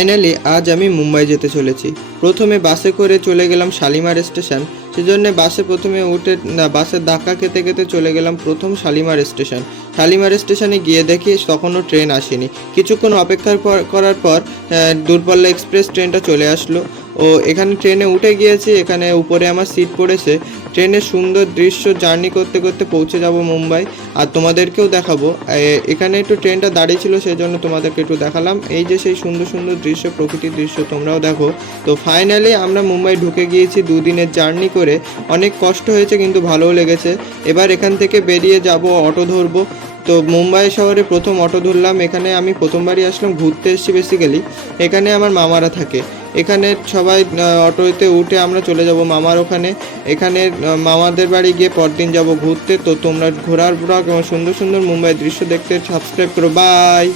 Finally আজ আমি মুম্বাই যেতে চলেছি। প্রথমে বাসে করে চলে গেলাম শালিমার স্টেশন। সেজন্য বাসে প্রথমে উঠে বাসের ধাক্কা খেতে খেতে চলে গেলাম প্রথম শালিমার স্টেশন। শালিমার স্টেশনে গিয়ে দেখি তখনও ট্রেন আসেনি। কিছুক্ষণ অপেক্ষা করার পর দূরপাল্লা এক্সপ্রেস ট্রেনটা চলে আসলো। ও এখানে ট্রেনে উঠে গিয়েছি, এখানে উপরে আমার সিট পড়েছে। ট্রেনের সুন্দর দৃশ্য জার্নি করতে করতে পৌঁছে যাব মুম্বাই, আর তোমাদেরকেও দেখাবো। এখানে একটু ট্রেনটা দাঁড়িয়ে ছিল, সেই জন্য তোমাদেরকে একটু দেখালাম। এই যে সেই সুন্দর সুন্দর দৃশ্য, প্রকৃতির দৃশ্য তোমরাও দেখো। তো ফাইনালি আমরা মুম্বাই ঢুকে গিয়েছি 2 দিনের জার্নি করে। অনেক কষ্ট হয়েছে কিন্তু ভালোও লেগেছে। এবার এখান থেকে বেরিয়ে যাব, অটো ধরবো। তো মুম্বাই শহরে প্রথম অটো ধরলাম। এখানে আমি প্রথমবারই আসলাম, ঘুরতে এসেছি বেসিক্যালি। এখানে আমার মামারা থাকে। এখানে সবাই অটোতে উঠে আমরা চলে যাব মামার ওখানে। এখানে মামাদের বাড়ি গিয়ে পরদিন যাব ঘুরতে। তো তোমরা ঘোরার ব্লগ এবং সুন্দর সুন্দর মুম্বাইয়ের দৃশ্য দেখতে সাবস্ক্রাইব করো। বাই।